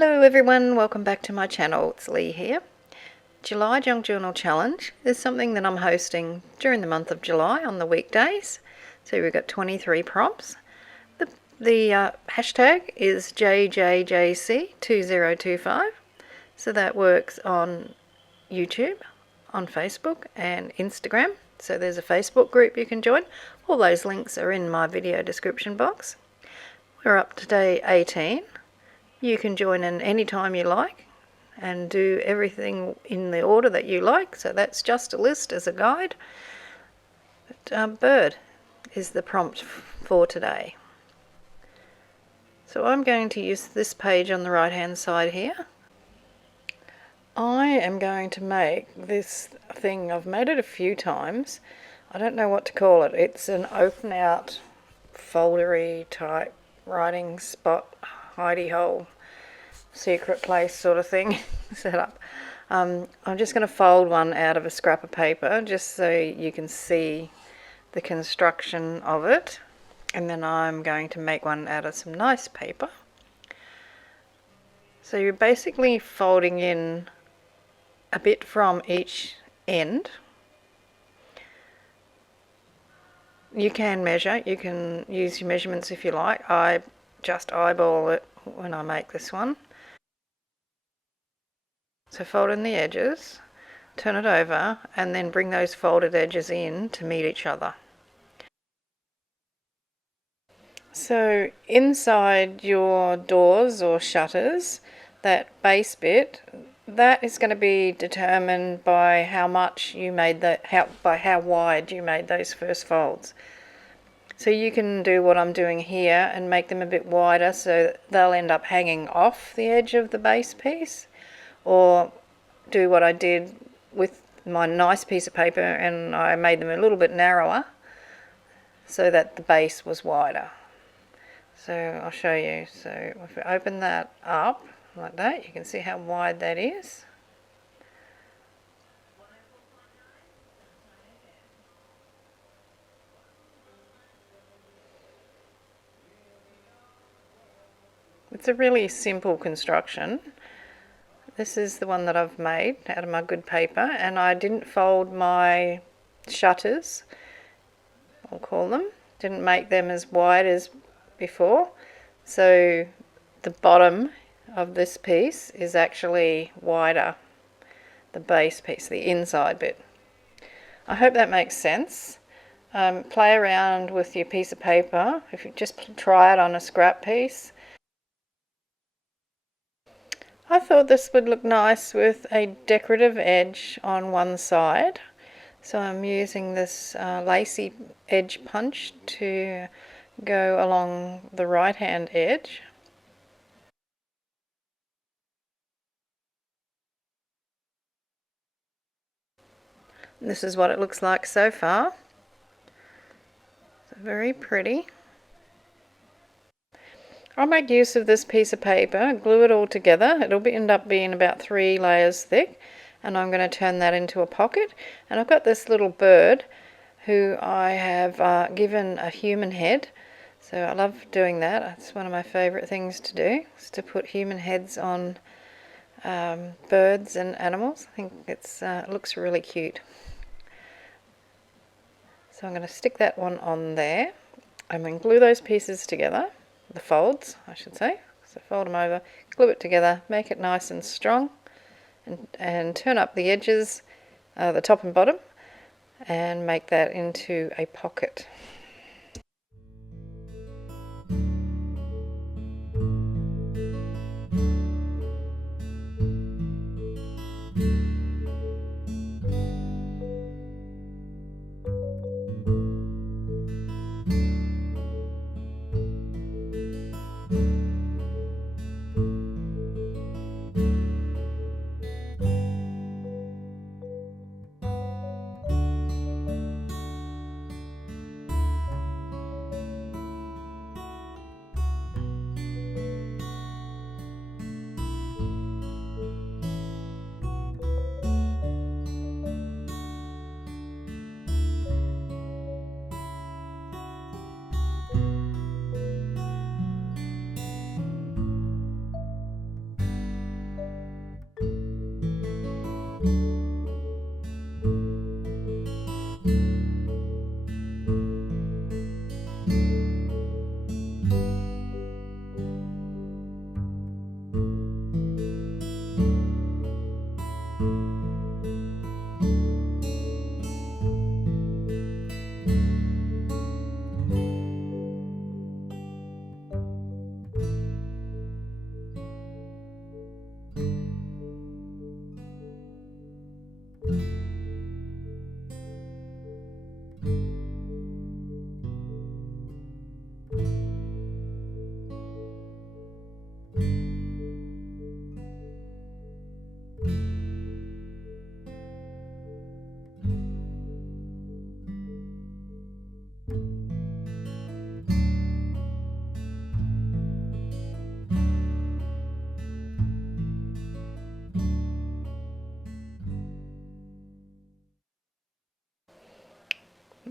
Hello everyone, welcome back to my channel. It's Leigh here. July Junk Journal Challenge is something that I'm hosting during the month of July on the weekdays. So we've got 23 prompts. The hashtag is JJJC2025. So that works on YouTube, on Facebook and Instagram. So there's a Facebook group you can join. All those links are in my video description box. We're up to day 18. You can join in any time you like and do everything in the order that you like. So that's just a list as a guide. But, bird is the prompt for today. So I'm going to use this page on the right hand side here. I am going to make this thing. I've made it a few times. I don't know what to call it. It's an open out foldery type writing spot, hidey hole, secret place sort of thing set up. I'm just going to fold one out of a scrap of paper just so you can see the construction of it, and then I'm going to make one out of some nice paper. So you're basically folding in a bit from each end. You can measure, you can use your measurements if you like. I just eyeball it when I make this one. So fold in the edges, turn it over, and then bring those folded edges in to meet each other. So inside your doors or shutters, that base bit, that is going to be determined by how much you made by how wide you made those first folds. So you can do what I'm doing here and make them a bit wider so they'll end up hanging off the edge of the base piece, or do what I did with my nice piece of paper and I made them a little bit narrower so that the base was wider. So I'll show you. So if we open that up like that, you can see how wide that is. It's a really simple construction. This is the one that I've made out of my good paper, and I didn't fold my shutters, I'll call them. Didn't make them as wide as before. So the bottom of this piece is actually wider, the base piece, the inside bit. I hope that makes sense. Play around with your piece of paper. If you just try it on a scrap piece. I thought this would look nice with a decorative edge on one side. So I'm using this lacy edge punch to go along the right hand edge. This is what it looks like so far. So very pretty. I'll make use of this piece of paper, glue it all together. It'll end up being about 3 layers thick, and I'm going to turn that into a pocket. And I've got this little bird who I have given a human head. So I love doing that. It's one of my favourite things to do, is to put human heads on birds and animals. I think it looks really cute. So I'm going to stick that one on there and then glue those pieces together, the folds I should say. So fold them over, glue it together, make it nice and strong, and turn up the edges, the top and bottom, and make that into a pocket.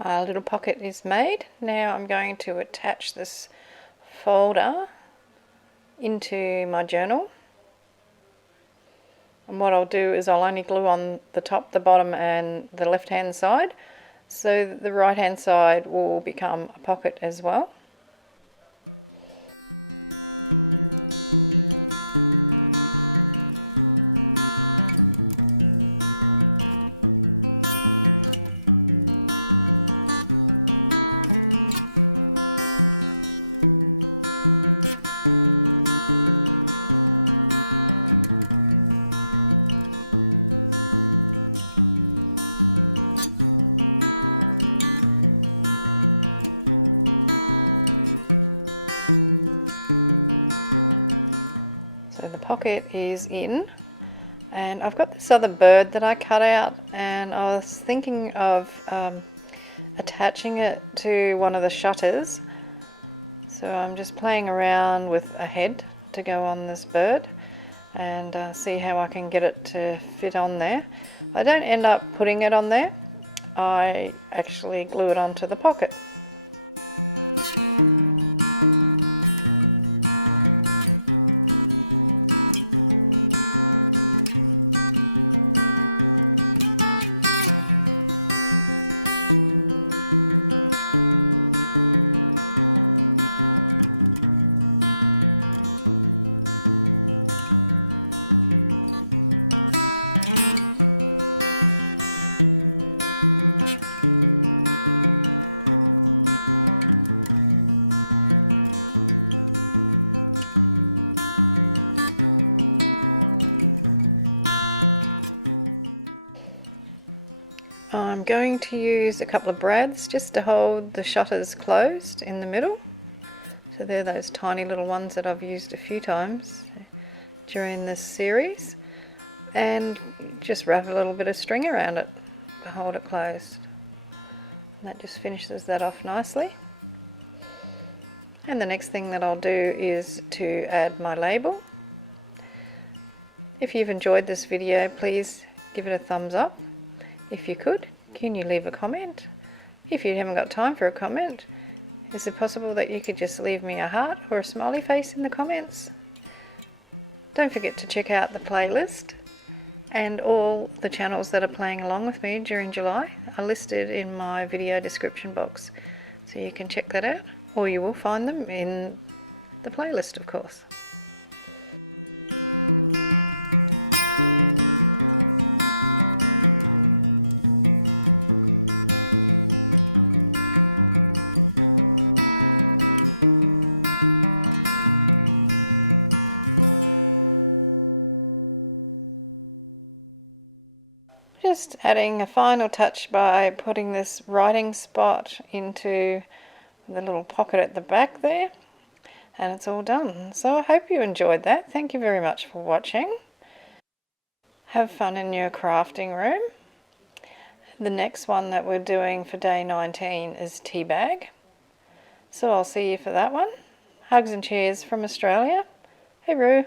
My little pocket is made. Now I'm going to attach this folder into my journal. And what I'll do is I'll only glue on the top, the bottom and the left hand side, so the right hand side will become a pocket as well. So the pocket is in, and I've got this other bird that I cut out, and I was thinking of attaching it to one of the shutters. So I'm just playing around with a head to go on this bird and see how I can get it to fit on there. I don't end up putting it on there, I actually glue it onto the pocket. I'm going to use a couple of brads just to hold the shutters closed in the middle. So they're those tiny little ones that I've used a few times during this series. And just wrap a little bit of string around it to hold it closed. And that just finishes that off nicely. And the next thing that I'll do is to add my label. If you've enjoyed this video, please give it a thumbs up. If you could, can you leave a comment? If you haven't got time for a comment, is it possible that you could just leave me a heart or a smiley face in the comments? Don't forget to check out the playlist, and all the channels that are playing along with me during July are listed in my video description box, so you can check that out, or you will find them in the playlist, of course. Just adding a final touch by putting this writing spot into the little pocket at the back there, and it's all done. So I hope you enjoyed that. Thank you very much for watching. Have fun in your crafting room. The next one that we're doing for day 19 is tea bag. So I'll see you for that one. Hugs and cheers from Australia. Hey Roo.